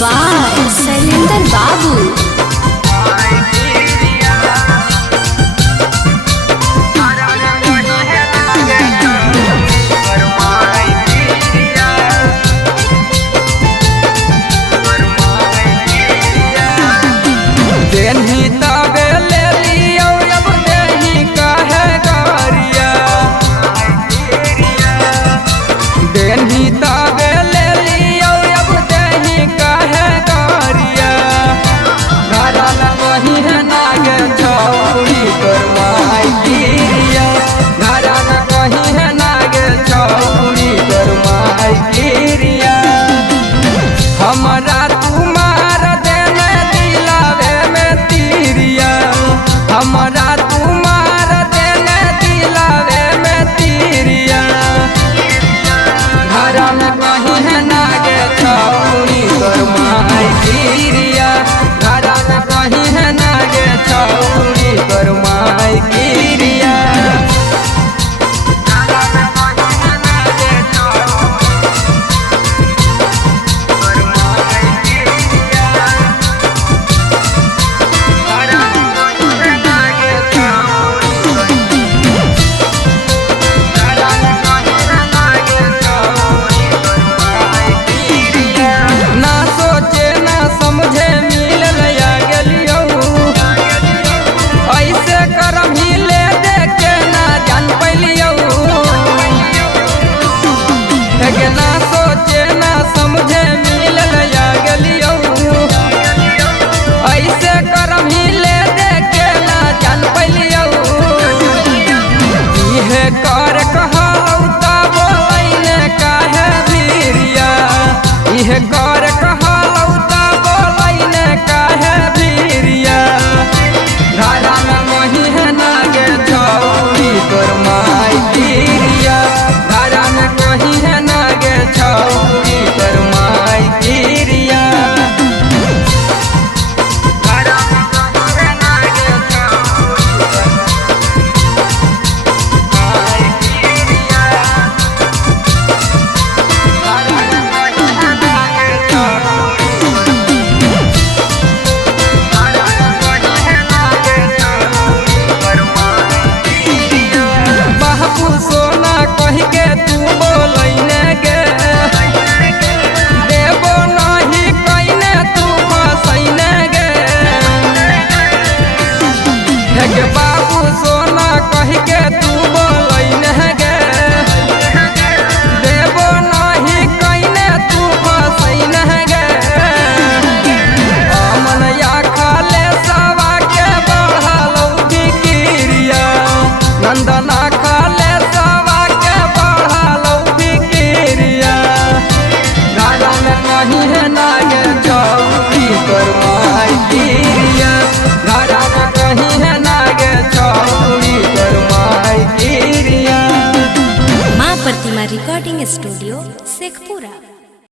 By Shailendra बाबू। हमरा तुम्हार देने दिलावे में तीरिया, हमरा तुम्हार देने दिलावे में तीरिया। घर में कहीं है नागे छौरी कर माई तीरिया, घर में कहीं है नागे छौरी कर माई तीरिया। ना सोचे ना समझे मिलल या गलियो, ऐसे करम ही ले दे के ना जान पैलियो। इहे कर कहलौ त बोलैने काहे भिरिया, इहे कर कहलौ त बोलैने काहे भिरिया। घरा में मोही है नागे छौरी तोर माई तीरिया, घरा में कहीं है नागे छौरी कर माई तीरिया। बाबू सोना कही के तू बोलैने गे, देबो नहीं कइने तू फसैने गे। हे बाबू सोना कही के तू बोलैने गे, देबो नहीं कइने तू फसैने गे। अमन या खाले सवा के बढ़लौ बिकिरिया, नंदना खाले सवा के बढ़लौ बिकिरिया। घरा में कहीं है नागे छौरी कर माई तीरिया, घरा में कहीं है नागे छौरी कर माई तीरिया। माँ प्रतिमा रिकॉर्डिंग स्टूडियो।